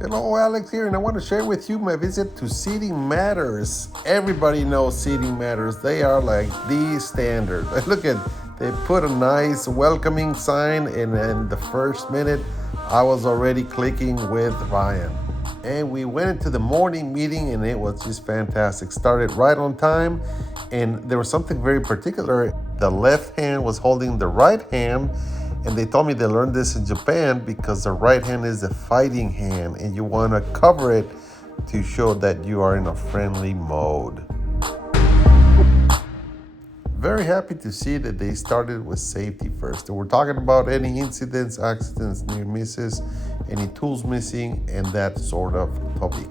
Hello, Alex here, and I want to share with you my visit to Seating Matters. Everybody knows Seating Matters. They are like the standard. Look at, they put a nice welcoming sign, and in the first minute, I was already clicking with Ryan. And we went into the morning meeting, and it was just fantastic. Started right on time, and there was something very particular. The left hand was holding the right hand, and they told me they learned this in Japan because the right hand is the fighting hand, and you want to cover it to show that you are in a friendly mode. Very happy to see that they started with safety first. They were talking about any incidents, accidents, near misses, any tools missing, and that sort of topic.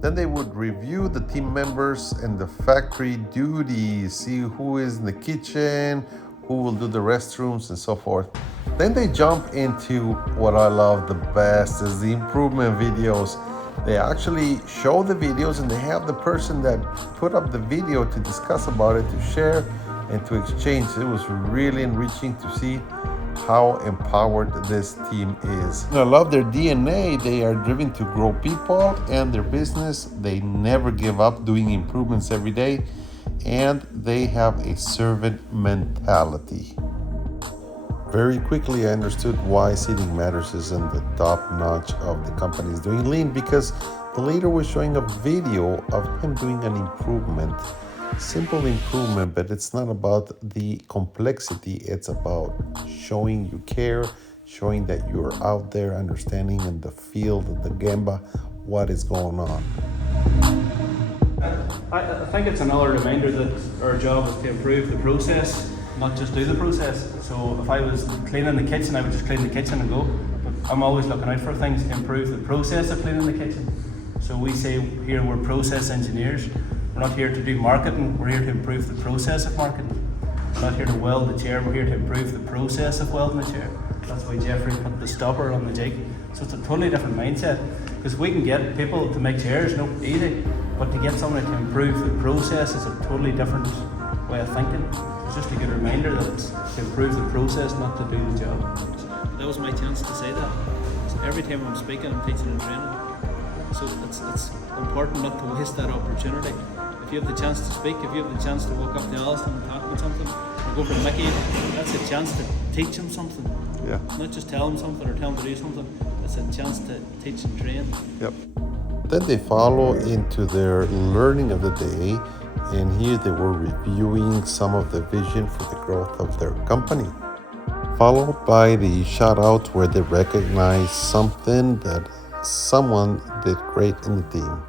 Then they would review the team members and the factory duties, see who is in the kitchen, who will do the restrooms, and so forth. Then they jump into what I love the best is the improvement videos. They actually show the videos, and they have the person that put up the video to discuss about it, to share and to exchange. It was really enriching to see how empowered this team is. I love their DNA. They are driven to grow people and their business. They never give up doing improvements every day, and they have a servant mentality. Very quickly, I understood why Seating Matters is in the top notch of the companies doing lean, because the leader was showing a video of him doing an improvement. Simple improvement, but it's not about the complexity. It's about showing you care, showing that you're out there understanding in the field, in the Gemba, what is going on. I think it's another reminder that our job is to improve the process, not just do the process. So if I was cleaning the kitchen, I would just clean the kitchen and go. But I'm always looking out for things to improve the process of cleaning the kitchen. So we say here we're process engineers. We're not here to do marketing, we're here to improve the process of marketing. We're not here to weld the chair, we're here to improve the process of welding the chair. That's why Jeffrey put the stopper on the jig. So it's a totally different mindset. Because we can get people to make chairs, no, easy. But to get someone to improve the process is a totally different way of thinking. It's just a good reminder that it's to improve the process, not to do the job. So that was my chance to say that. So every time I'm speaking, I'm teaching and training. So it's important not to waste that opportunity. If you have the chance to speak, if you have the chance to walk up to Alison and talk about something, or go for Mickey, that's a chance to teach him something. Yeah. Not just tell him something or tell him to do something. It's a chance to teach and train. Yep. Then they follow into their learning of the day, and here they were reviewing some of the vision for the growth of their company. Followed by the shout out where they recognize something that someone did great in the team.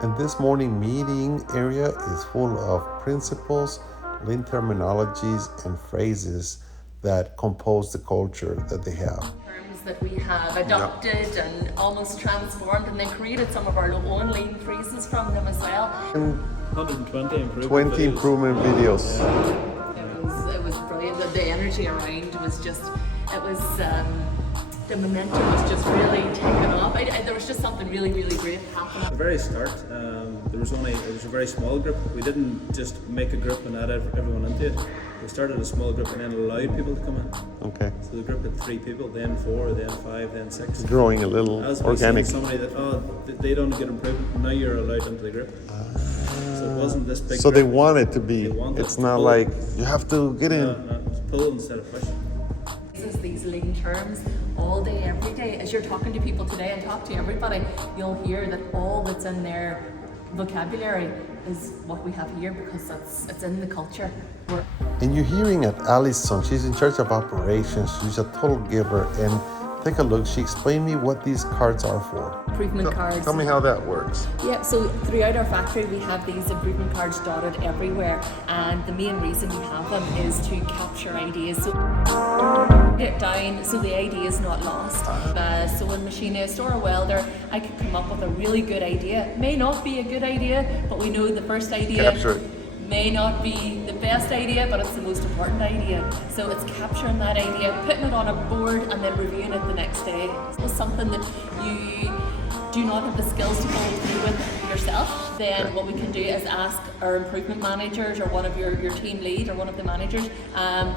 And this morning meeting area is full of principles, lean terminologies, and phrases that compose the culture that they have. Terms that we have adopted and almost transformed, and then created some of our own lean phrases from them as well. And 120 improvement 20 videos. improvement videos. It was brilliant. The energy around was just, it was, the momentum was just really taken off. There was just something really, really great happening. At the very start, it was a very small group. We didn't just make a group and add everyone into it. We started a small group and then allowed people to come in. Okay. So the group had 3 people, then 4, then 5, then 6. Growing a little As we organic. see somebody that, they don't get improvement, now you're allowed into the group. So it wasn't this big So group. they want it to be. They want It's it. not Pull. like you have to get in. No, it was pull instead of push. These lean terms all day, every day. As you're talking to people today and talk to everybody, you'll hear that all that's in their vocabulary is what we have here, because it's in the culture. And you're hearing at Alison, she's in charge of operations. She's a total giver. And take a look. She explained me what these cards are for. Improvement cards. Tell me how that works. Yeah, so throughout our factory we have these improvement cards dotted everywhere, and the main reason we have them is to capture ideas. So it down so the idea is not lost. So a machinist or a welder, I could come up with a really good idea. May not be a good idea, but we know the first idea Capture it. may not be the best idea, but it's the most important idea. So it's capturing that idea, putting it on a board, and then reviewing it the next day. It's something that you do not have the skills to follow through with yourself, then what we can do is ask our improvement managers or one of your team lead or one of the managers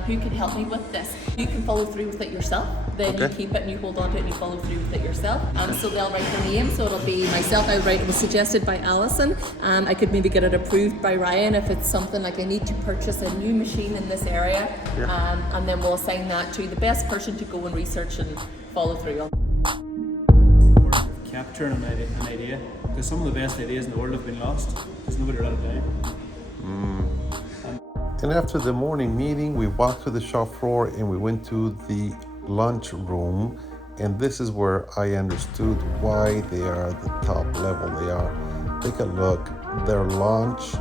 who can help me with this. You can follow through with it yourself, then you keep it and you hold on to it and you follow through with it yourself. So they'll write their name, so it'll be myself, I would write, it was suggested by Alison. I could maybe get it approved by Ryan if it's something like I need to purchase a new machine in this area, and then we'll assign that to the best person to go and research and follow through on. Capturing an idea, because some of the best ideas in the world have been lost because nobody wrote it down. And after the morning meeting, we walked to the shop floor and we went to the lunch room. And this is where I understood why they are at the top level they are. Take a look. Their lunch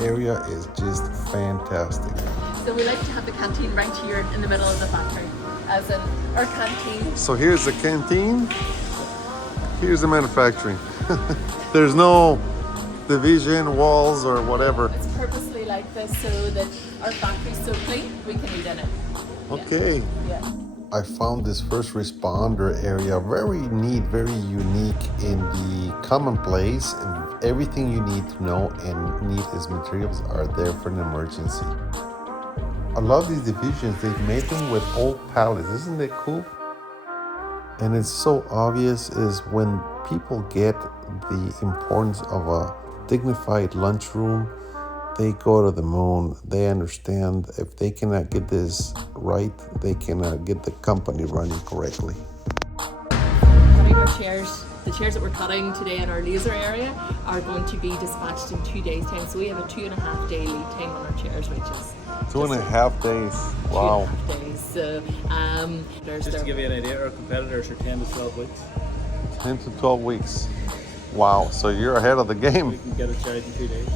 area is just fantastic. So we like to have the canteen right here in the middle of the factory, as in our canteen. So here's the canteen. Here's the manufacturing. There's no division, walls, or whatever. It's purposely like this so that our factory's so clean, we can eat in it. Okay. Yeah. I found this first responder area very neat, very unique in the commonplace. Everything you need to know and need as materials are there for an emergency. I love these divisions. They've made them with old pallets. Isn't that cool? And it's so obvious is when people get the importance of a dignified lunchroom, they go to the moon. They understand if they cannot get this right, they cannot get the company running correctly. Cutting our chairs. The chairs that we're cutting today in our laser area are going to be dispatched in 2 days' time. So we have a 2.5 day lead time on our chairs, which is 2.5 days. Wow. 2.5 days. So Just to give you an idea, our competitors are 10 to 12 weeks. 10 to 12 weeks. Wow. So you're ahead of the game. We can get a chair in 2 days.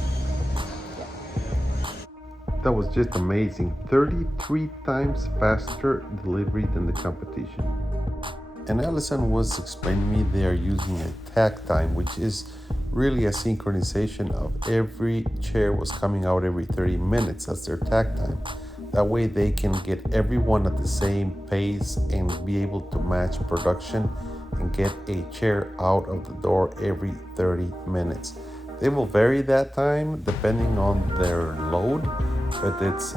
That was just amazing. 33 times faster delivery than the competition. And Alison was explaining to me they are using a takt time, which is really a synchronization of every chair was coming out every 30 minutes. That's their takt time. That way they can get everyone at the same pace and be able to match production and get a chair out of the door every 30 minutes. They will vary that time depending on their load, but it's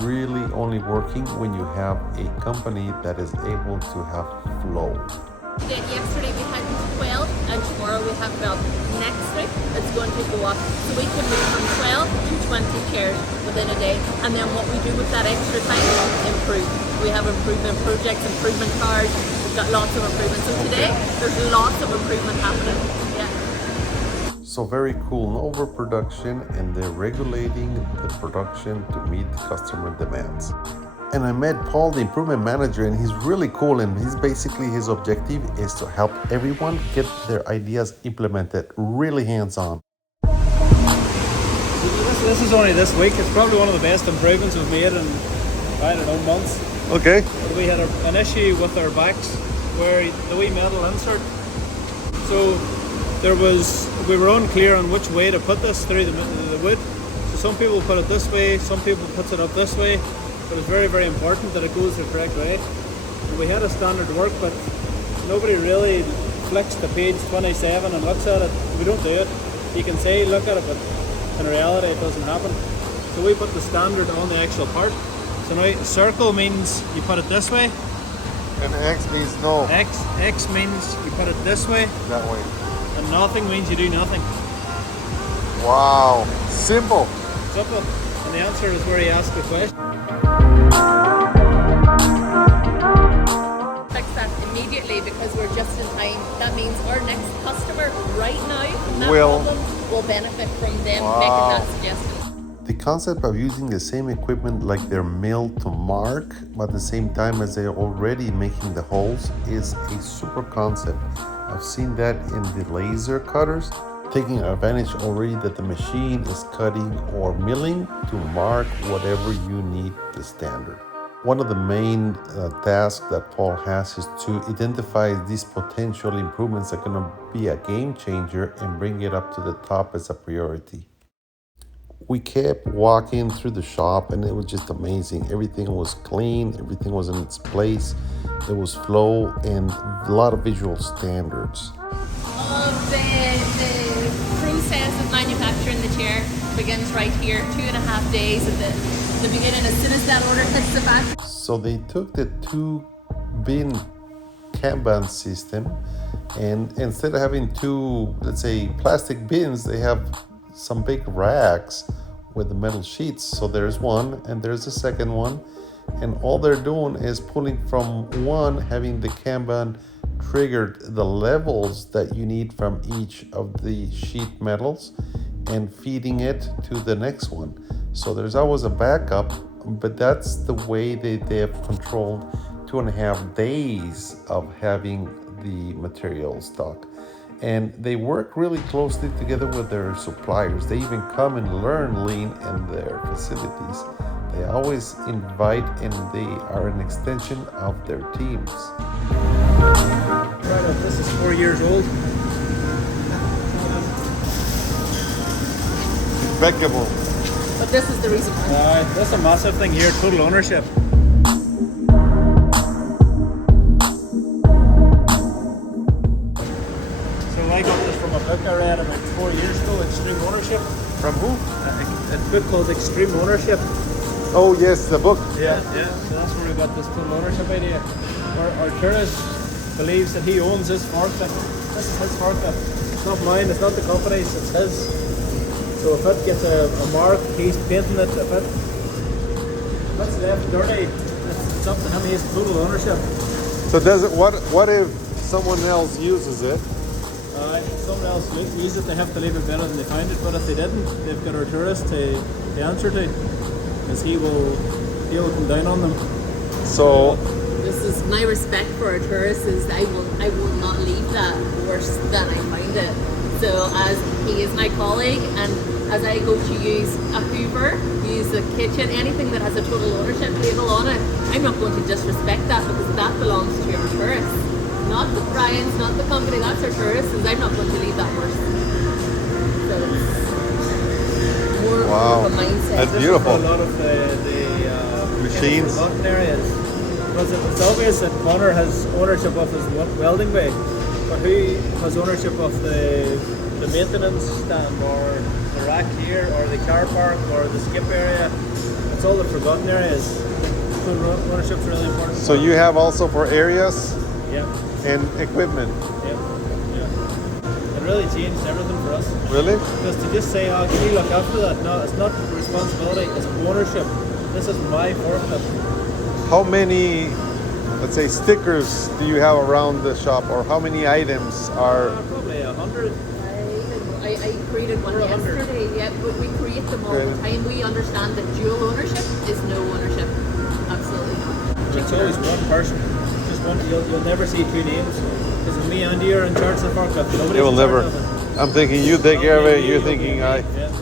really only working when you have a company that is able to have flow. Yesterday we had 12 and tomorrow we have 12. Next week it's going to go up. So we can move from 12 to 20 chairs within a day. And then what we do with that extra time, improve. We have improvement projects, improvement cards. We've got lots of improvements. So today there's lots of improvement happening. Yeah. So very cool, no overproduction, and they're regulating the production to meet the customer demands. And I met Paul, the improvement manager, and he's really cool, and his objective is to help everyone get their ideas implemented, really hands-on. This is only this week. It's probably one of the best improvements we've made in, I don't know, months. Okay. We had an issue with our backs where the wee metal insert. So we were unclear on which way to put this through the wood. So some people put it this way, some people put it up this way, but it's very, very important that it goes the correct way. And we had a standard work, but nobody really flicks to page 27 and looks at it. We don't do it. You can say look at it, but in reality it doesn't happen. So we put the standard on the actual part. So now circle means you put it this way. And X means no. X means you put it this way. That way. And nothing means you do nothing. Wow. Simple. Simple. And the answer is where you ask the question. Fix that immediately because we're just in time. That means our next customer right now from that problem will benefit from them making that suggestion. The concept of using the same equipment like they're milled to mark, but at the same time as they're already making the holes, is a super concept. I've seen that in the laser cutters, taking advantage already that the machine is cutting or milling to mark whatever you need the standard. One of the main tasks that Paul has is to identify these potential improvements that are going to be a game changer and bring it up to the top as a priority. We kept walking through the shop and it was just amazing. Everything was clean, everything was in its place. There was flow and a lot of visual standards. begins right here, 2.5 days at the beginning as soon as that order hits the factory. So they took the 2 bin Kanban system, and instead of having 2, let's say, plastic bins, they have some big racks with the metal sheets. So there's one and there's a second one, and all they're doing is pulling from one, having the Kanban triggered the levels that you need from each of the sheet metals and feeding it to the next one. So there's always a backup, but that's the way they have controlled 2.5 days of having the material stock. And they work really closely together with their suppliers. They even come and learn lean in their facilities. They always invite, and they are an extension of their teams. Right, this is 4 years old. Impeccable. But this is the reason why. That's a massive thing here, total ownership. So I got this from a book I read about 4 years ago, Extreme Ownership. From who? A book called Extreme Ownership. Oh yes, the book. Yeah. So that's where we got this total ownership idea. Our tourist believes that he owns this forklift. This is his forklift. It's not mine, it's not the company's, it's his. So if it gets a mark, he's painting it. If it's left dirty, it's up to him. He has total ownership. So does it? What if someone else uses it? If someone else uses it, they have to leave it better than they find it. But if they didn't, they've got our tourist to answer to, because he will come down on them. So This is my respect for our tourists, is I will not leave that worse than I find it. So as he is my colleague, and as I go to use a Hoover, use a kitchen, anything that has a total ownership label on it, I'm not going to disrespect that, because that belongs to our tourists. Not the Brian's, not the company, that's our tourists, and I'm not going to leave that worse. So it's more of a mindset. That's beautiful. A lot of the Machines. forgotten areas. Because it's obvious that Connor has ownership of his welding bay, but who has ownership of the maintenance stand, or the rack here, or the car park, or the skip area? It's all the forgotten areas. So ownership's really important. So you have also for areas Yeah. and equipment. Yeah. It really changed everything for us. Really? Because to just say, oh, can you look after that? No, it's not responsibility, it's ownership. This is my forklift. How many, let's say, stickers do you have around the shop, or how many items are? Probably 100. I created one yesterday. Yeah, but we create them all the time. We understand that dual ownership is no ownership. Absolutely not. It's always one person. Just one. You'll never see two names. Because if me and you are in charge of the forklift, nobody's It will in charge never. of it. I'm thinking you take care of it. You're thinking I. Yeah.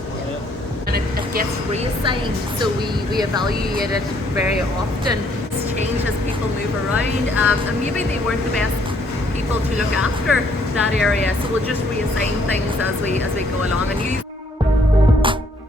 And it gets reassigned, so we evaluate it very often. It's changed as people move around, and maybe they weren't the best people to look after that area, so we'll just reassign things as we go along.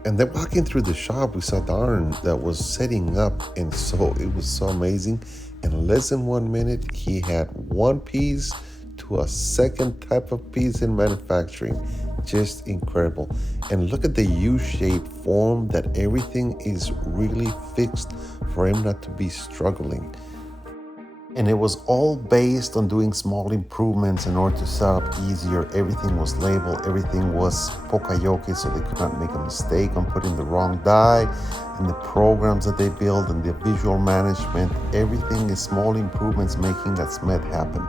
And then walking through the shop, we saw Darren that was setting up, and so it was so amazing. In less than 1 minute, he had one piece to a second type of piece in manufacturing. Just incredible. And look at the U-shaped form, that everything is really fixed for him not to be struggling. And it was all based on doing small improvements in order to set up easier. Everything was labeled, everything was pokayoke, so they could not make a mistake on putting the wrong die. And the programs that they build and the visual management, everything is small improvements making that Smith happen.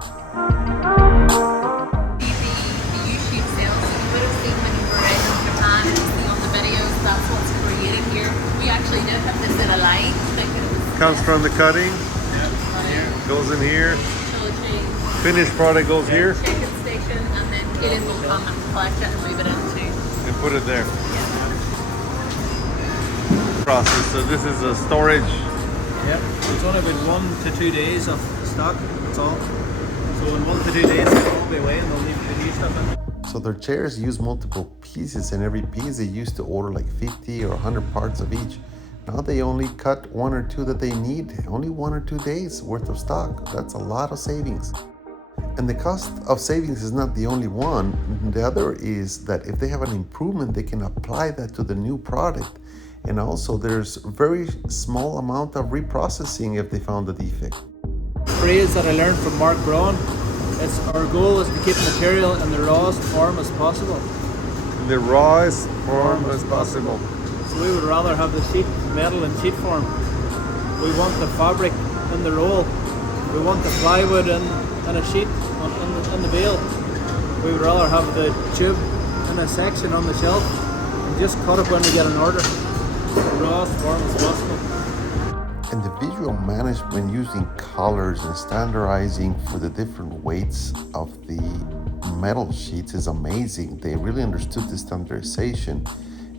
the U-shape cells that you would have seen when you were in Japan and see on the videos, that's what's created here. We actually did have this in a line. Comes from the cutting, goes in here, finished product goes here, Chicken station, and then Kaden will come and collect it and move it into. and put it there. Process. So this is a storage. Yep. It's only about 1 to 2 days of stock. That's all. So in 1 to 2 days, it's all be away, and they'll leave the new stuff in. So their chairs use multiple pieces, and every piece they used to order like 50 or 100 parts of each. Now they only cut 1 or 2 that they need. Only 1 or 2 days worth of stock. That's a lot of savings. And the cost of savings is not the only one. The other is that if they have an improvement, they can apply that to the new product. And also there's very small amount of reprocessing if they found a defect. Phrase that I learned from Mark Braun, it's our goal is to keep material in the rawest form as possible. In the rawest form as possible. So we would rather have the sheet metal in sheet form. We want the fabric in the roll. We want the plywood in a sheet in the bale. We would rather have the tube in a section on the shelf and just cut it when we get an order. The rawest form as possible. And the visual management using colors and standardizing for the different weights of the metal sheets is amazing. They really understood the standardization,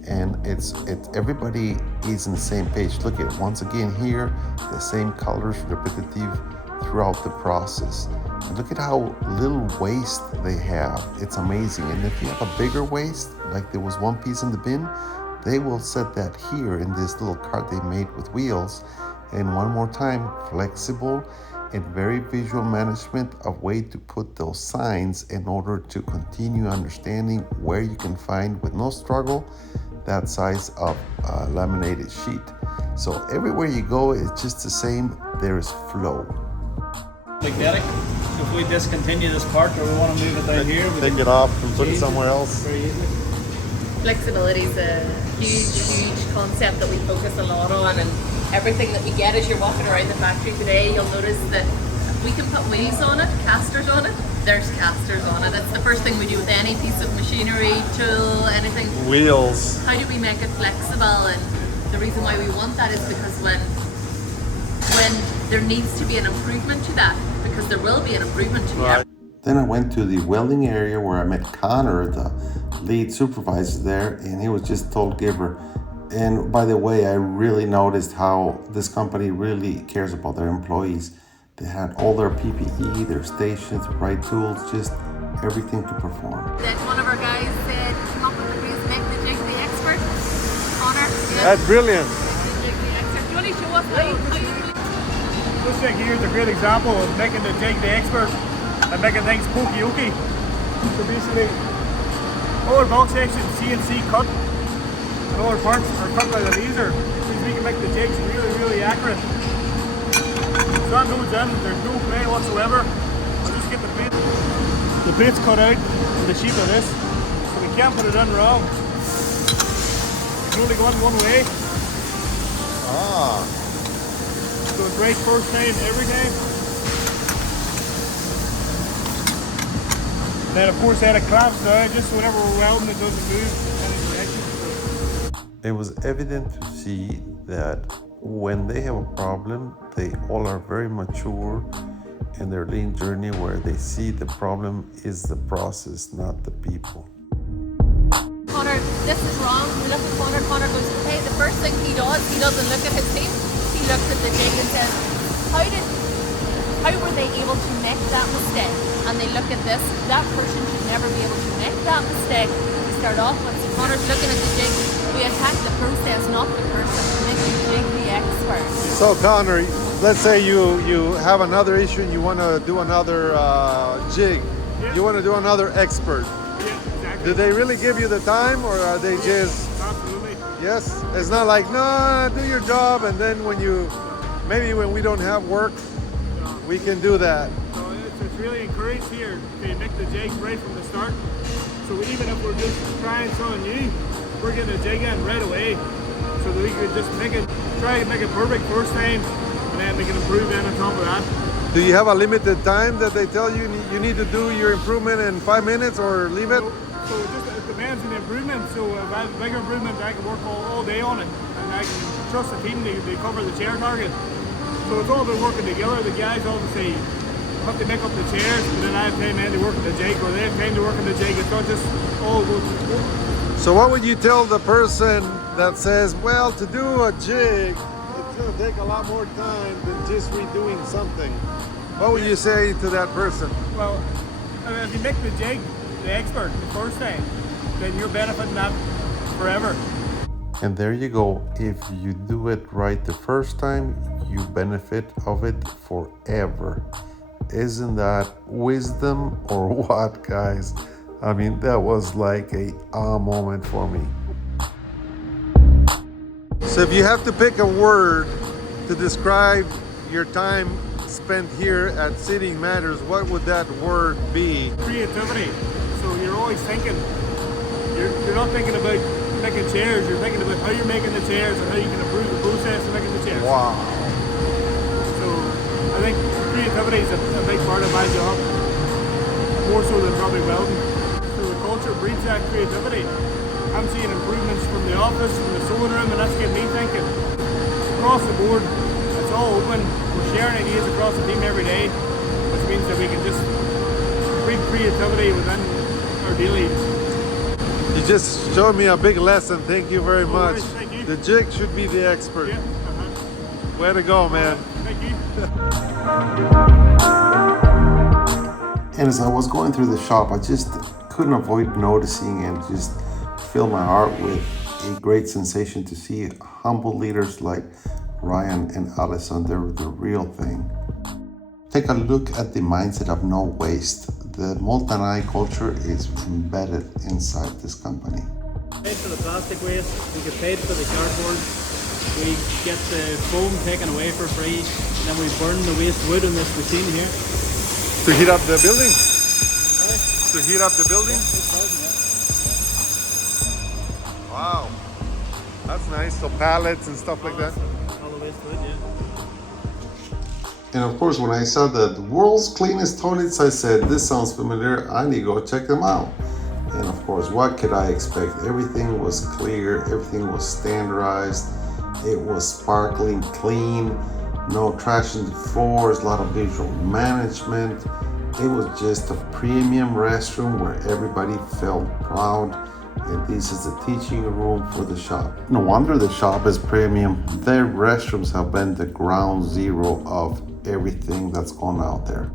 and it's everybody is on the same page. Look at once again here, the same colors repetitive throughout the process. And look at how little waste they have. It's amazing. And if you have a bigger waste, like there was one piece in the bin, they will set that here in this little cart they made with wheels. And one more time, flexible and very visual management of way to put those signs in order to continue understanding where you can find with no struggle that size of laminated sheet. So everywhere you go, it's just the same. There is flow. Magnetic. So if we discontinue this part or we want to move it down here, we Take can it off and put it change somewhere else. very easily. Flexibility is a huge concept that we focus a lot on, and everything that we get as you're walking around the factory today, you'll notice that we can put wheels on it, casters on it. There's casters on it. That's the first thing we do with any piece of machinery, tool, anything. Wheels. How do we make it flexible? And the reason why we want that is because when there needs to be an improvement to that, because there will be an improvement to Right. it. Then I went to the welding area where I met Connor, the lead supervisor there, and he was just total giver. And by the way, I really noticed how this company really cares about their employees. They had all their PPE, their stations, right tools, just everything to perform. Then one of our guys said, come up with the phrase, make the jig the expert. Connor, That's brilliant. Make the jig the expert. Do you want to show us how you do it? This thing here is a great example of making the jig the expert and making things pokey-okey. So basically, all our box sections CNC cut, and all our parts are cut by the laser, means we can make the jigs really accurate. So that goes in, there's no play whatsoever. I'll just get the plates cut out in the sheet of this, so we can't put it in wrong. It can only go in one way. Ah. So it's right first time every time. And then of course that it clamps down just so whenever we're welding it doesn't move any direction. It was evident to see that when they have a problem, they all are very mature in their lean journey where they see the problem is the process, not the people. Connor, this is wrong. We look at Connor. Connor goes, okay, the first thing he doesn't look at his team. He looks at the jig and says, how were they able to make that mistake? And they look at this, that person should never be able to make that mistake. We start off with, so Connor's looking at the jig. We attack the process, not the person. Make the jig the expert. So Connor, let's say you have another issue and you want to do another jig. Yeah. You want to do another expert. Yeah, exactly. Do they really give you the time, or are they just, Absolutely. yes? It's not like, no, do your job, and then maybe when we don't have work, we can do that. So it's really encouraged here to make the jig right from the start. So even if we're just trying something new, we're getting the jig in right away. So that we could just try to make it perfect first time, and then we can improve then on top of that. Do you have a limited time that they tell you you need to do your improvement in 5 minutes or leave it? So it depends on the improvement. So if I have a bigger improvement, I can work all day on it, and I can trust the team they cover the chair target. So it's all about working together. The guys obviously have to make up the chairs, but then I have time to work on the jig, or they have time to work on the jig. It's not just all goes. So what would you tell the person that says, well, to do a jig, it's going to take a lot more time than just redoing something? What would you say to that person? Well, if you make the jig the expert the first time, then you're benefiting that forever. And there you go. If you do it right the first time, you benefit of it forever. Isn't that wisdom or what, guys? I mean, that was like a moment for me. So if you have to pick a word to describe your time spent here at Seating Matters, what would that word be? Creativity. So you're always thinking. You're not thinking about making chairs. You're thinking about how you're making the chairs and how you can improve the process of making the chairs. Wow. So I think creativity is a big part of my job, more so than probably welding. So the culture breeds that creativity. I'm seeing improvements from the office, from the sewing room, and that's getting me thinking. Across the board, it's all open. We're sharing ideas across the team every day, which means that we can just breed creativity within our daily. You just showed me a big lesson. Thank you very much. Alright, thank you. The jig should be the expert. Yeah, Way to go, man. Thank you. And as I was going through the shop, I just couldn't avoid noticing and just fill my heart with a great sensation to see humble leaders like Ryan and Allison. They're the real thing. Take a look at the mindset of no waste. The multi-eye culture is embedded inside this company. Paid for the plastic waste, we get paid for the cardboard, we get the foam taken away for free, and then we burn the waste wood in this machine here. To heat up the building? To heat up the building? Wow. That's nice. So pallets and stuff like that. All the waste wood, yeah. And of course, when I saw the world's cleanest toilets, I said, this sounds familiar, I need to go check them out. And of course, what could I expect? Everything was clear, everything was standardized, it was sparkling clean, no trash in the floors, a lot of visual management. It was just a premium restroom where everybody felt proud. And this is the teaching room for the shop. No wonder the shop is premium. Their restrooms have been the ground zero of everything that's gone out there.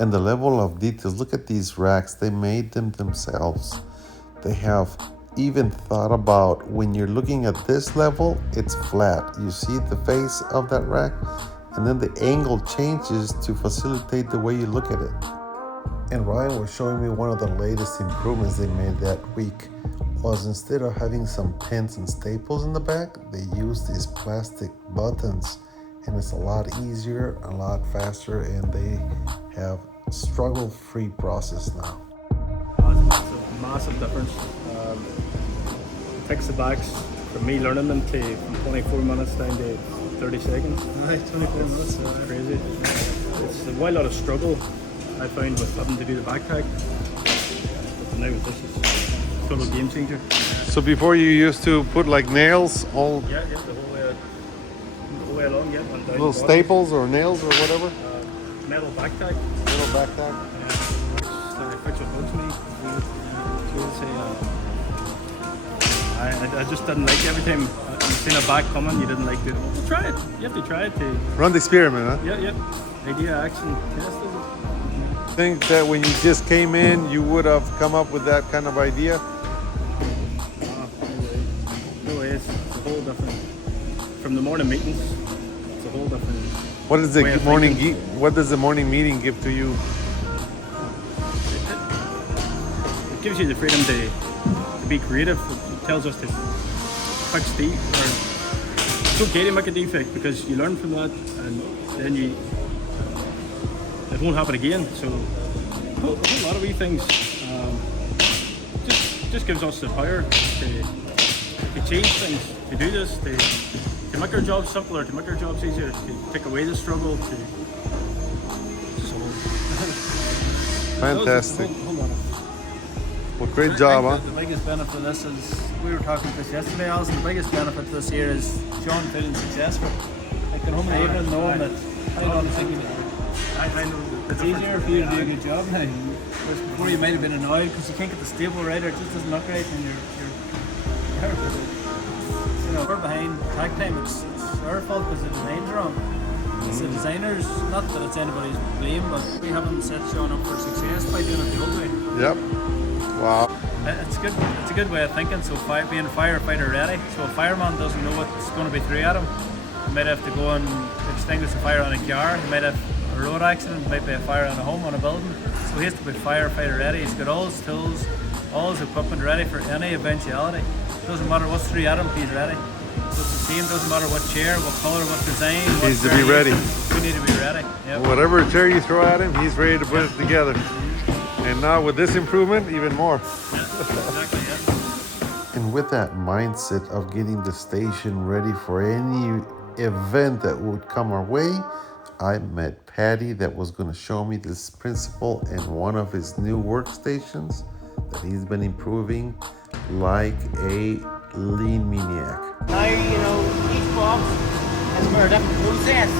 And the level of details, look at these racks, they made them themselves. They have even thought about when you're looking at this level, it's flat. You see the face of that rack, and then the angle changes to facilitate the way you look at it. And Ryan was showing me one of the latest improvements they made that week was instead of having some pins and staples in the back, they used these plastic buttons, and it's a lot easier, a lot faster, and they have struggle-free process now. It's a massive difference. It takes the backs from me learning them to from 24 minutes down to 30 seconds. Right, 24 minutes. It's crazy. It's a wild lot of struggle I found with having to do the backpack. But now this is a total game changer. So before you used to put like nails, all Yeah, the whole way along, yeah. And down little the bottom. staples or nails or whatever. Metal backpack. Little backpack. Fix what bugs me. So we'll say, I just didn't like every time you seen a back coming, you didn't like it. Well, try it. You have to try it to. Run the experiment, huh? Yeah. Idea, action, test it. I think that when you just came in, you would have come up with that kind of idea. No way. It's a whole different. From the morning meetings, it's a whole different. What is way the of morning? thinking. What does the morning meeting give to you? It gives you the freedom to be creative. It tells us to fix it's okay to make a defect because you learn from that and then it won't happen again. So a whole lot of wee things just gives us the power to change things, to do this, to make our jobs simpler, to make our jobs easier, to take away the struggle, to Fantastic. Whole lot of Well, great job, huh? The biggest benefit of this is, we were talking about this yesterday, Alison, the biggest benefit of this year is John feeling successful. Like going home in the evening knowing that I know it's easier for you to do a good job now. Whereas before you might have been annoyed because you can't get the stable right or it just doesn't look right and you're You know, we're behind tag time. It's our fault because the design's wrong. It's the designers, not that it's anybody's blame, but we haven't set Sean up for success by doing it the old way. Yep. Wow. It's good. It's a good way of thinking. So being firefighter ready. So a fireman doesn't know what's going to be through at him. He might have to go and extinguish a fire on a car. He might have a road accident. Might be a fire on a home, on a building. So he has to be firefighter ready. He's got all his tools, all his equipment ready for any eventuality. Doesn't matter what's through at him, he's ready. So it's the same. Doesn't matter what chair, what colour, what design. What Needs to be ready. We need to be ready. Yep. Whatever chair you throw at him, he's ready to put it together. And now with this improvement, even more. Exactly. Yeah. And with that mindset of getting the station ready for any event that would come our way, I met Patty that was going to show me this principle in one of his new workstations that he's been improving like a lean maniac. Now, you know, each box is for a different process.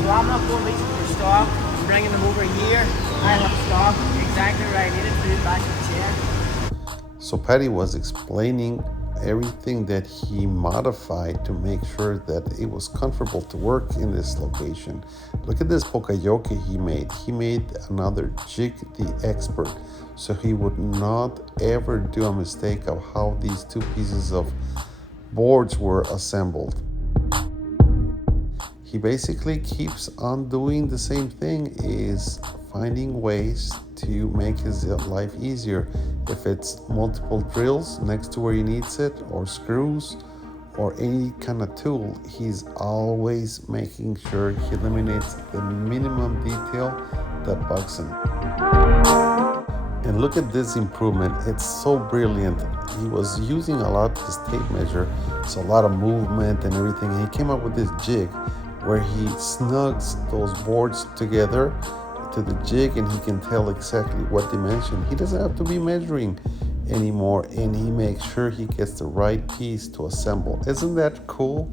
So I'm not going reaching for stock and bringing them over here. I have stock exactly where I need it to do back in the chair. So Patty was explaining everything that he modified to make sure that it was comfortable to work in this location. Look at this poka-yoke he made. He made another jig the expert, so he would not ever do a mistake of how these two pieces of boards were assembled. He basically keeps on doing the same thing, is finding ways to make his life easier. If it's multiple drills next to where he needs it, or screws, or any kind of tool, he's always making sure he eliminates the minimum detail that bugs him. And look at this improvement. It's so brilliant. He was using a lot of this tape measure, so a lot of movement and everything. And he came up with this jig where he snugs those boards together to the jig, and he can tell exactly what dimension. He doesn't have to be measuring anymore, and he makes sure he gets the right piece to assemble. Isn't that cool?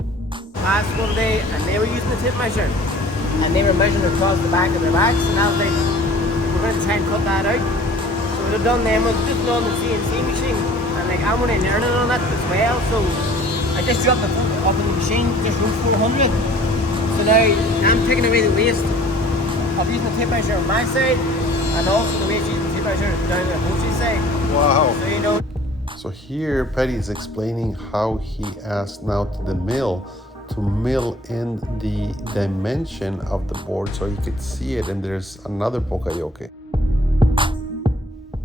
Last one day, and they were using the tape measure, and they were measuring across the back of their backs, and I was like, we're going to try and cut that out. So what I've done then was just on the CNC machine, and like I'm only learning on that as well, so I just dropped the foot up in the machine, just wrote 400. So now I'm taking away the waste of using the tape measure on my side, and also the waste using the tape measure down the Boche's side. Wow. So you know. So here Patty is explaining how he asked now to the mill to mill in the dimension of the board so he could see it, and there's another poka-yoke.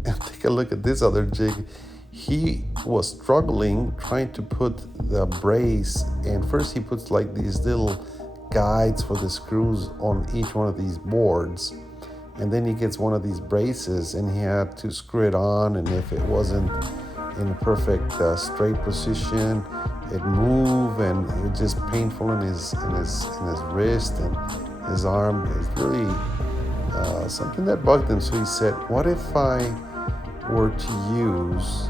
And take a look at this other jig. He was struggling trying to put the brace, and first he puts like these little guides for the screws on each one of these boards, and then he gets one of these braces and he had to screw it on, and if it wasn't in a perfect straight position, it moved, and it was just painful in his wrist and his arm. It's really something that bugged him. So he said, what if I were to use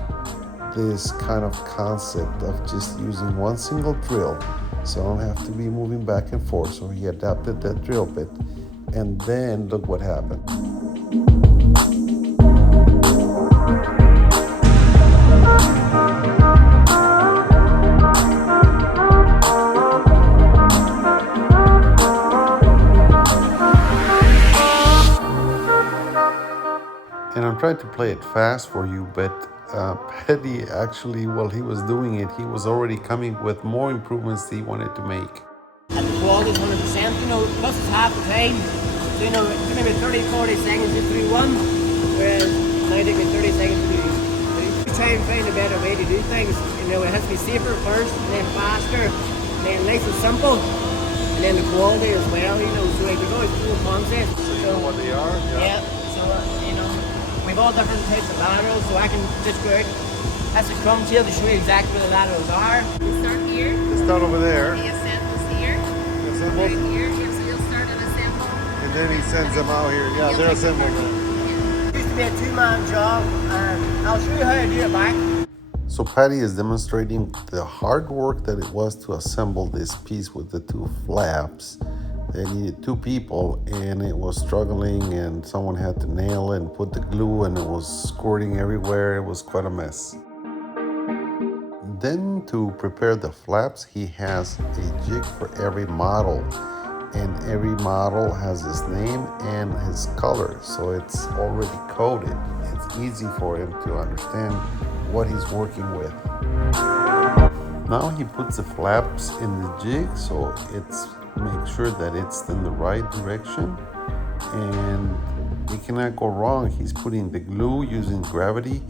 this kind of concept of just using one single drill, so I don't have to be moving back and forth? So he adapted that drill bit, and then look what happened. And I'm trying to play it fast for you, but Patty actually, while he was doing it, he was already coming with more improvements he wanted to make. And the quality is 100%, you know, plus it's half the time. So, you know, it's maybe 30, 40 seconds to do one, whereas now it takes me 30 seconds to do two. We try and find a better way to do things. You know, it has to be safer first, and then faster, and then nice and simple, and then the quality as well, you know. So like, there's always cool concepts. So you know what they are? Yeah, so, you know, we've all different types of laterals, so I can just go out. That's a crumb tail to show you exactly where the laterals are. You start here, Let's start over there. the assembles here, Assemble. right here. Yes, so you'll start an assemble. And then he sends them out here. Yeah, they're assembled now. It used to be a two-man job, and I'll show you how I do it back. So Patty is demonstrating the hard work that it was to assemble this piece with the two flaps. They needed two people, and it was struggling, and someone had to nail it and put the glue, and it was squirting everywhere. It was quite a mess. Then to prepare the flaps, he has a jig for every model, and every model has his name and his color, so it's already coded. It's easy for him to understand what he's working with. Now he puts the flaps in the jig, so it's make sure that it's in the right direction, and he cannot go wrong. He's putting the glue using gravity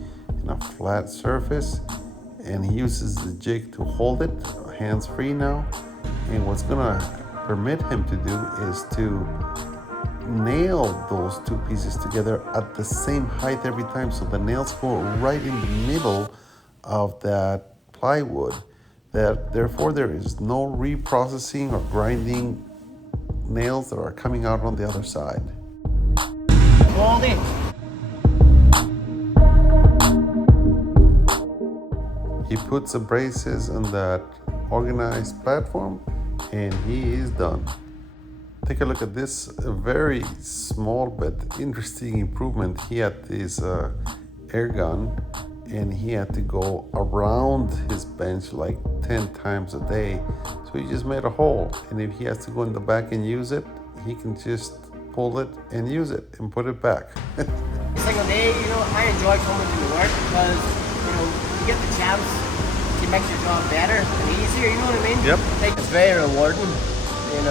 in a flat surface, and he uses the jig to hold it hands free now. And what's gonna permit him to do is to nail those two pieces together at the same height every time, so the nails go right in the middle of that plywood. Therefore there is no reprocessing or grinding nails that are coming out on the other side. Quality. He puts the braces on that organized platform, and he is done. Take a look at this very small but interesting improvement. He had this air gun, and he had to go around his bench like 10 times a day. So he just made a hole, and if he has to go in the back and use it, he can just pull it and use it and put it back. Every single day, I enjoy coming to work because, you get the chance to make your job better and easier, you know what I mean? Yep. Like, it's very rewarding,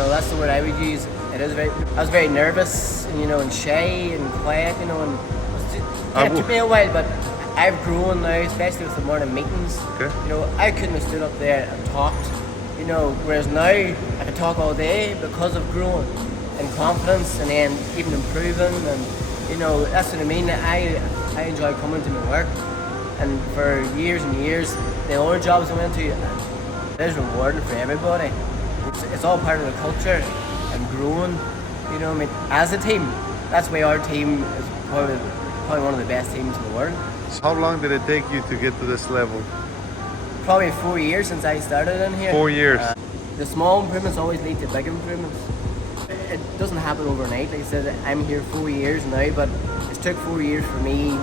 that's the word I would use. It is I was very nervous, and shy and quiet, and it took me a while, but I've grown now, especially with the morning meetings. Okay. I couldn't have stood up there and talked, whereas now I can talk all day because of growing in confidence and then even improving, and that's what I mean. I enjoy coming to my work, and for years and years, the other jobs I went to, it is rewarding for everybody. It's all part of the culture and growing, as a team. That's why our team is probably one of the best teams in the world. So how long did it take you to get to this level? Probably 4 years since I started in here. 4 years. The small improvements always lead to big improvements. It doesn't happen overnight. Like I said, I'm here 4 years now, but it took 4 years for me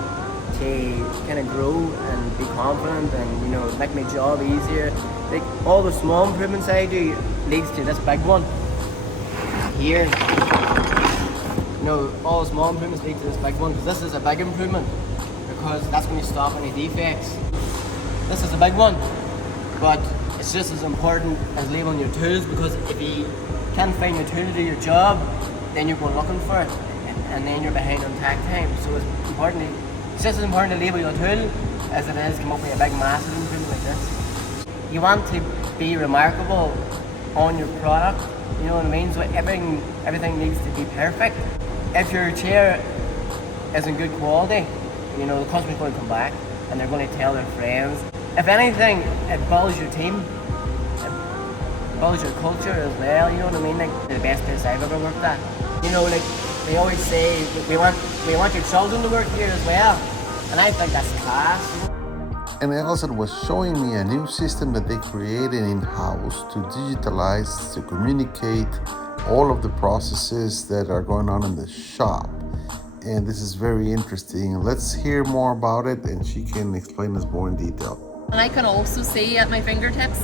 to kind of grow and be confident and make my job easier. Like all the small improvements I do leads to this big one here. All the small improvements lead to this big one, because this is a big improvement, because that's going to stop any defects. This is a big one, but it's just as important as labeling your tools, because if you can't find your tool to do your job, then you're going looking for it, and then you're behind on tack time. So it's just as important to label your tool as it is to come up with a big massive improvement like this. You want to be remarkable on your product, you know what I mean? So everything needs to be perfect. If your chair isn't good quality, the customer's going to come back and they're going to tell their friends. If anything, it builds your team, it builds your culture as well, you know what I mean? Like the best place I've ever worked at. Like they always say, we want your children to work here as well, and I think that's class. And Allison was showing me a new system that they created in-house to digitalize, to communicate all of the processes that are going on in the shop. And this is very interesting. Let's hear more about it, and she can explain us more in detail. And I can also see at my fingertips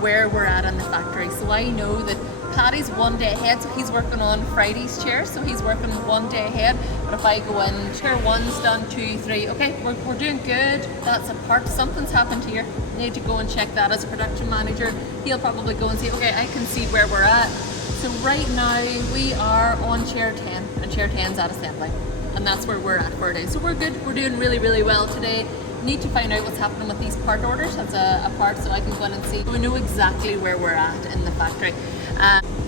where we're at in the factory. So I know that Paddy's 1 day ahead, so he's working on Friday's chair, so he's working 1 day ahead. But if I go in, chair 1's done, 2, 3, okay, we're doing good. That's a part, something's happened here. Need to go and check that as a production manager. He'll probably go and say, okay, I can see where we're at. So right now we are on chair 10, and chair 10's at assembly. And that's where we're at for today. So we're good, we're doing really, really well today. Need to find out what's happening with these part orders. That's a part, so I can go in and see. We know exactly where we're at in the factory.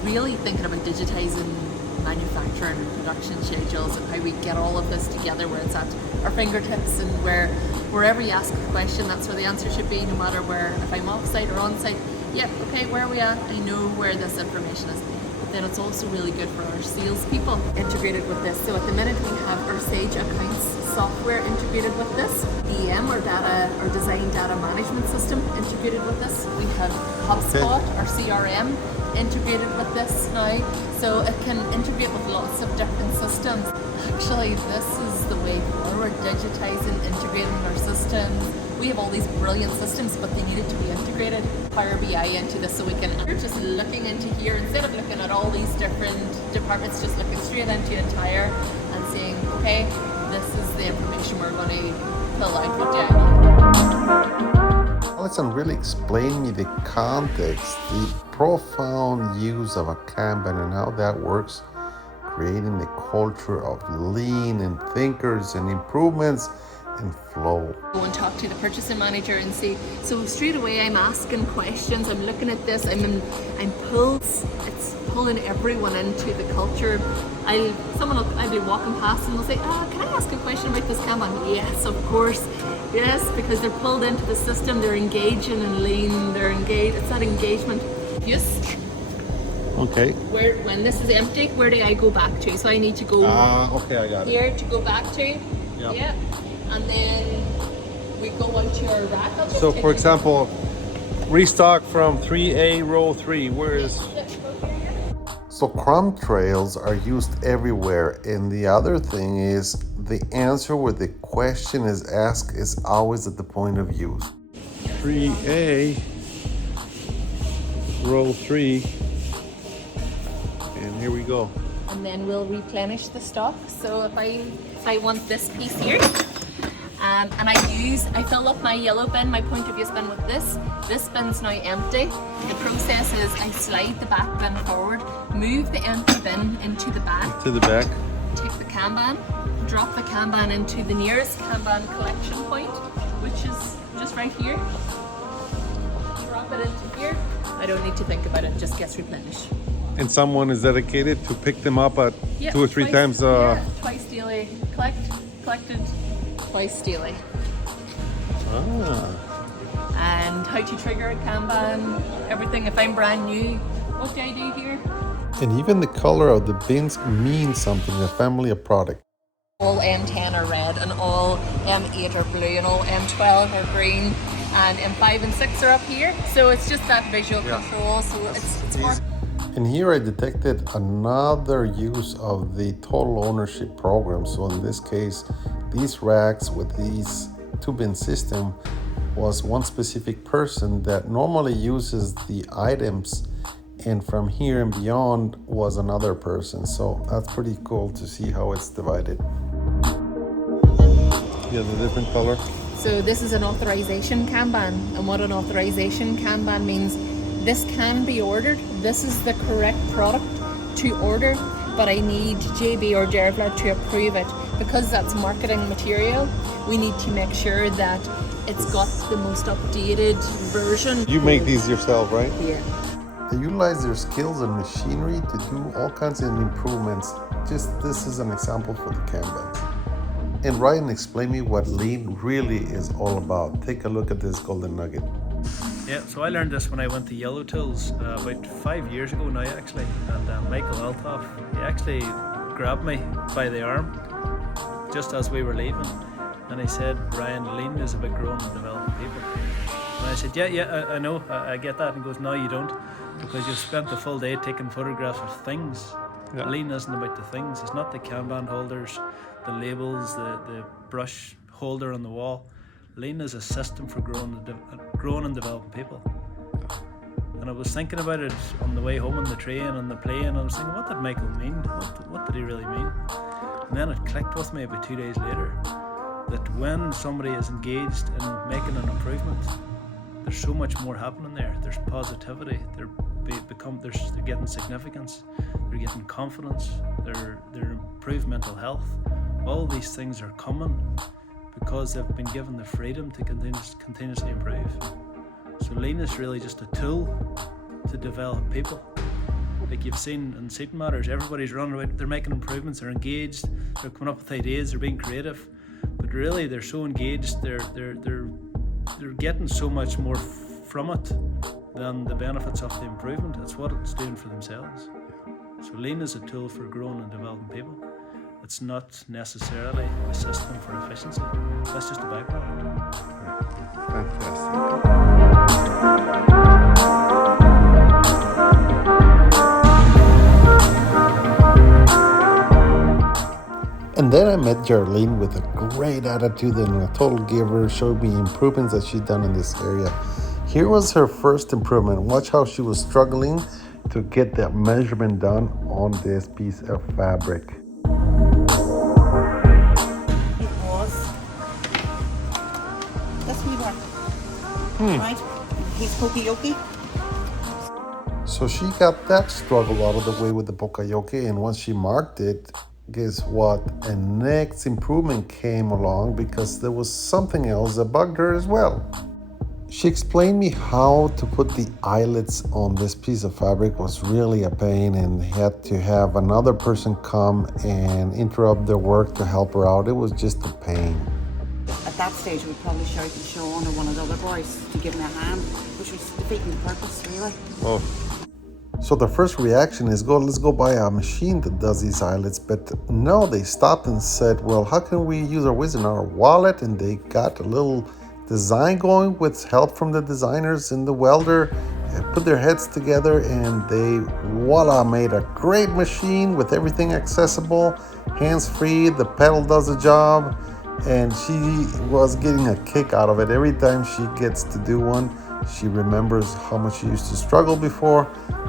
Really thinking about digitizing manufacturing and production schedules and how we get all of this together where it's at our fingertips, and wherever you ask a question, that's where the answer should be, no matter where, if I'm off-site or on-site. Yep, okay, where are we at? I know where this information is. Then it's also really good for our salespeople integrated with this. So at the minute we have our Sage Accounts software integrated with this, DM or design data management system integrated with this. We have HubSpot, our CRM, integrated with this now. So it can integrate with lots of different systems. Actually, this is the way forward, digitizing, integrating our systems. we have all these brilliant systems, but they needed to be integrated. Power BI into this so we can, we're just looking into here, instead of looking at all these different departments, just looking straight into entire and saying, okay, this is the information we're going to pull out for data. Alison really explained me the context, the profound use of a Kanban and how that works, creating the culture of lean and thinkers and improvements and flow. Go and talk to the purchasing manager and say, so straight away I'm asking questions, I'm looking at this, I'm pulled, it's pulling everyone into the culture. I'll be walking past and they'll say, can I ask a question about this Kanban? Yes, of course. Yes, because they're pulled into the system, they're engaging in lean, they're engaged, it's that engagement. Yes. Okay. When this is empty, where do I go back to? So I need to go Okay, I got it. here to go back to. Yeah. And then we go onto our rack. So for example, restock from 3A row 3, where is... So crumb trails are used everywhere, and the other thing is the answer where the question is asked is always at the point of use. 3A row 3, and here we go. And then we'll replenish the stock. So if I want this piece here, and I fill up my yellow bin, my point of use bin with this. This bin's now empty. The process is I slide the back bin forward, move the empty bin into the back. To the back. Take the Kanban, drop the Kanban into the nearest Kanban collection point, which is just right here. Drop it into here. I don't need to think about it, it just gets replenished. And someone is dedicated to pick them up at 2 or 3 times. Twice daily. Collected twice daily. And how to trigger a Kanban, everything. If I'm brand new, what do I do here? And even the color of the bins means something, a family of product. All M10 are red and all M8 are blue and all M12 are green and M5 and 6 are up here. So it's just that visual control. So it's more. And here I detected another use of the total ownership program. So in this case, these racks with these 2-bin system was one specific person that normally uses the items, and from here and beyond was another person. So that's pretty cool to see how it's divided. Yeah, the different color. So this is an authorization Kanban, and what an authorization Kanban means, this can be ordered, this is the correct product to order, but I need JB or Dervla to approve it. Because that's marketing material, we need to make sure that it's got the most updated version. You make these yourself, right? Yeah. They utilize their skills and machinery to do all kinds of improvements. Just this is an example for the Kanban. And Ryan explained me what lean really is all about. Take a look at this golden nugget. Yeah, so I learned this when I went to Yellow Tools about 5 years ago now actually, and Michael Altoff, he actually grabbed me by the arm just as we were leaving, and he said, Ryan, lean is about growing and developing people. And I said, yeah, I know, I get that. And he goes, no, you don't, because you've spent the full day taking photographs of things. Yeah. Lean isn't about the things, it's not the Kanban holders, the labels, the brush holder on the wall. Lean is a system for growing and developing people. And I was thinking about it on the way home on the train and the plane, and I was thinking, what did Michael mean? What did he really mean? And then it clicked with me about 2 days later that when somebody is engaged in making an improvement, there's so much more happening there. There's positivity, they're getting significance, they're getting confidence, they're improved mental health. All these things are coming because they've been given the freedom to continuously improve. So lean is really just a tool to develop people. Like you've seen in Seating Matters, everybody's running about, they're making improvements, they're engaged, they're coming up with ideas, they're being creative. But really they're so engaged, they're getting so much more from it than the benefits of the improvement. It's what it's doing for themselves. So lean is a tool for growing and developing people. It's not necessarily a system for efficiency. That's just a byproduct. Fantastic. And then I met Jarlene with a great attitude and a total giver, showed me improvements that she'd done in this area. Here was her first improvement. Watch how she was struggling to get that measurement done on this piece of fabric. It was this wee one, right? He's Pokeyoki. So she got that struggle out of the way with the Pokayoke, and once she marked it, guess what? A next improvement came along because there was something else that bugged her as well. She explained me how to put the eyelets on this piece of fabric was really a pain, and had to have another person come and interrupt their work to help her out. It was just a pain. At that stage, I would probably shout at Sean or one of the other boys to give me a hand, which was defeating the purpose, really. Oh. So the first reaction is, let's go buy a machine that does these eyelets. But no, they stopped and said, well, how can we use our wisdom in our wallet? And they got a little design going with help from the designers and the welder, and put their heads together, and they, voila, made a great machine with everything accessible, hands-free, the pedal does the job, and she was getting a kick out of it. Every time she gets to do one, she remembers how much she used to struggle before,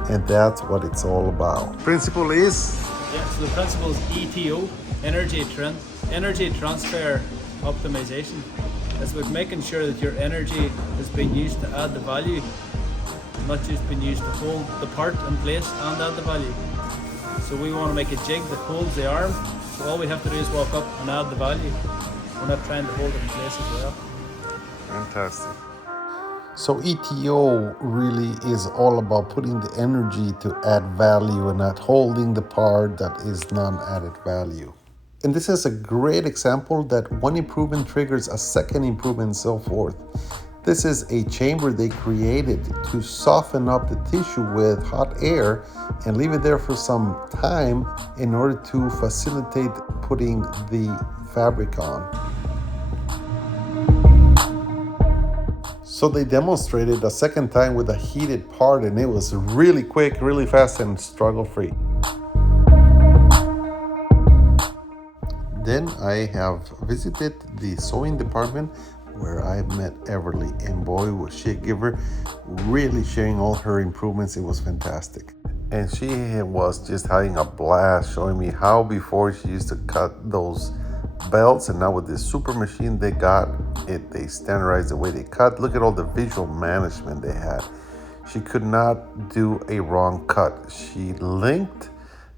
and that's what it's all about. Principle is? Yeah, so the principle is ETO, energy transfer optimization. It's about making sure that your energy is being used to add the value, not just being used to hold the part in place and add the value. So we want to make a jig that holds the arm, so all we have to do is walk up and add the value. We're not trying to hold it in place as well. Fantastic. So ETO really is all about putting the energy to add value and not holding the part that is non-added value. And this is a great example that one improvement triggers a second improvement and so forth. This is a chamber they created to soften up the tissue with hot air and leave it there for some time in order to facilitate putting the fabric on. So they demonstrated a second time with a heated part, and it was really quick, really fast, and struggle-free. Then I have visited the sewing department where I met Everly, and boy was she a giver, really sharing all her improvements. It was fantastic. And she was just having a blast showing me how before she used to cut those belts, and now with this super machine they got it, they standardized the way they cut. Look at all the visual management they had. She could not do a wrong cut. She linked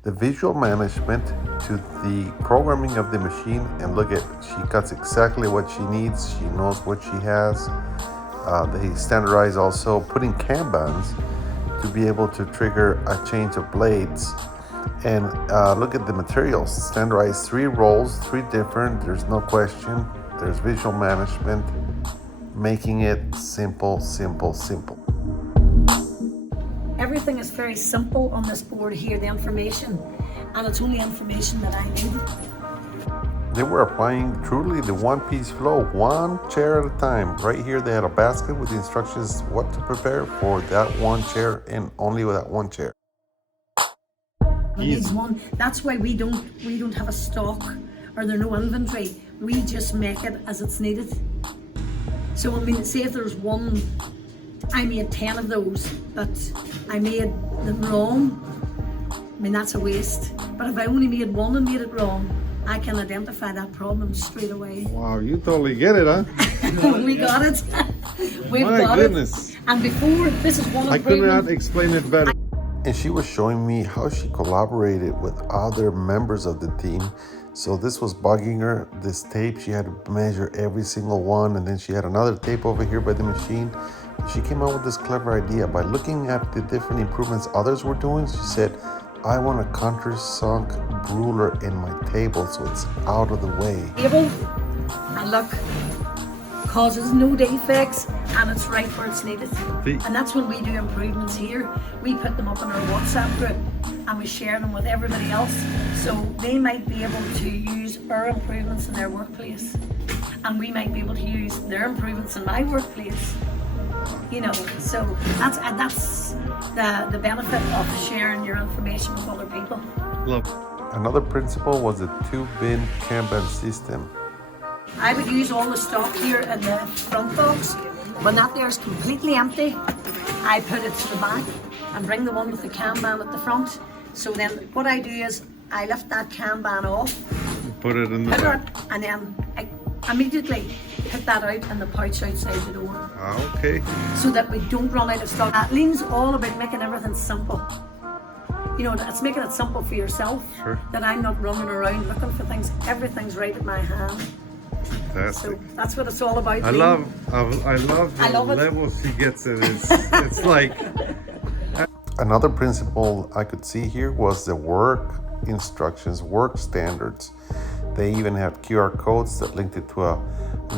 the visual management to the programming of the machine, and look at, she cuts exactly what she needs. She knows what she has. They standardize also putting Kanbans to be able to trigger a change of blades. And look at the materials, standardized 3 rolls, 3 different, there's no question. There's visual management, making it simple, simple, simple. Everything is very simple on this board here, the information, and it's only information that I need. They were applying truly the one-piece flow, one chair at a time. Right here they had a basket with the instructions what to prepare for that one chair, and only with that one chair. Needs one. That's why we don't have a stock or there's no inventory. We just make it as it's needed. So I mean, say if there's one, I made 10 of those, but I made them wrong, I mean that's a waste. But if I only made one and made it wrong, I can identify that problem straight away. Wow, you totally get it, huh? We got it. We've My got goodness. it. And before, this is one I could improvement. not explain it better. And she was showing me how she collaborated with other members of the team. So this was bugging her, this tape, she had to measure every single one, and then she had another tape over here by the machine. She came up with this clever idea. By looking at the different improvements others were doing, she said, I want a countersunk ruler in my table so it's out of the way. Table, and look, causes no defects, and it's right where it's needed. And that's when we do improvements here. We put them up in our WhatsApp group and we share them with everybody else, so they might be able to use our improvements in their workplace, and we might be able to use their improvements in my workplace. You know, so that's the benefit of sharing your information with other people. Love. Another principle was the two-bin Kanban system. I would use all the stock here in the front box. When that there is completely empty, I put it to the back and bring the one with the Kanban at the front. So then what I do is I lift that Kanban off, Put it in the back. and then I immediately put that out in the pouch outside the door. Okay. So that we don't run out of stock. Lean's all about making everything simple. You know, it's making it simple for yourself. Sure. That I'm not running around looking for things. Everything's right at my hand. Fantastic. So that's what it's all about. I Lean. love I the love it. levels he gets in. It's like Another principle I could see here was the work instructions, work standards. They even have QR codes that linked it to a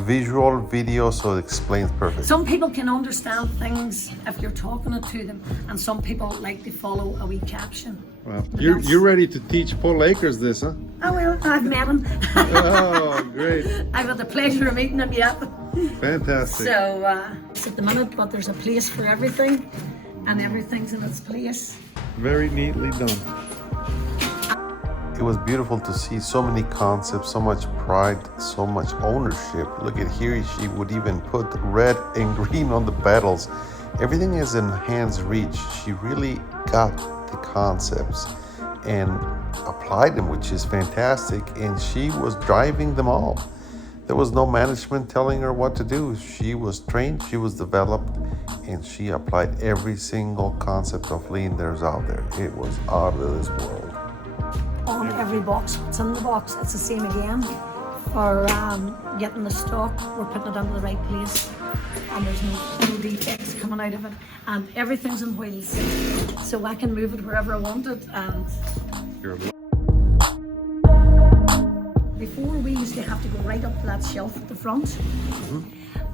visual video, so it explains perfectly. Some people can understand things if you're talking it to them, and some people like to follow a wee caption. well, you're ready to teach Paul Akers this, huh? Oh well, I've met him. Oh, great. I've had the pleasure of meeting him yet. Fantastic. So it's at the minute, but there's a place for everything, and everything's in its place. Very neatly done. It was beautiful to see so many concepts, so much pride, so much ownership. Look at here, she would even put red and green on the pedals. Everything is in hand's reach. She really got the concepts and applied them, which is fantastic. And she was driving them all. There was no management telling her what to do. She was trained, she was developed, and she applied every single concept of lean there's out there. It was out of this world. On every box, what's in the box, it's the same again. For getting the stock, we're putting it into the right place, and there's no defects coming out of it, and everything's in wheels, so I can move it wherever I want it. And before, we used to have to go right up to that shelf at the front.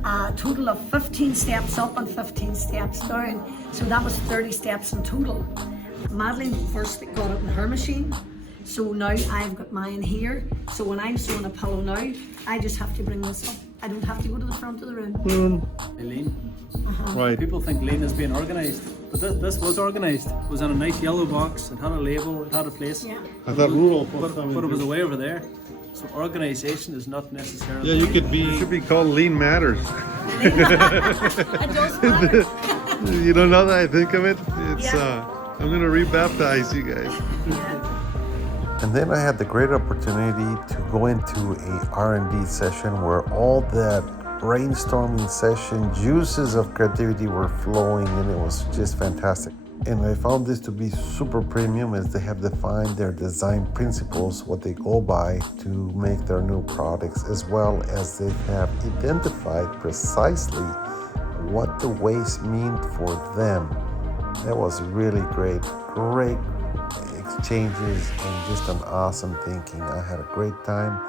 A total of 15 steps up and 15 steps down, so that was 30 steps in total. Madeline first got it in her machine, so now I've got mine here. So when I'm sewing a pillow now, I just have to bring this up. I don't have to go to the front of the room. Lean. Right. People think lean is being organised, but this was organised. It was in a nice yellow box. It had a label. It had a place. Yeah. I thought Rudolph But, was coming. but it was away over there. So organisation is not necessarily. Yeah, you should be called Lean Matters. It does matter. You don't know that I think of it? It's Yeah. I'm gonna rebaptize you guys. And then I had the great opportunity to go into a R&D session where all that brainstorming session, juices of creativity were flowing, and it was just fantastic. And I found this to be super premium, as they have defined their design principles, what they go by to make their new products, as well as they have identified precisely what the waste mean for them. That was really great exchanges and just an awesome thinking. I had a great time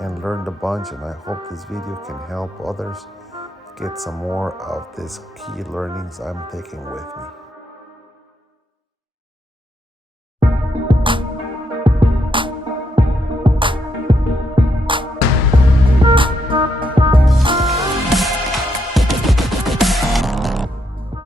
and learned a bunch, and I hope this video can help others get some more of these key learnings I'm taking with me.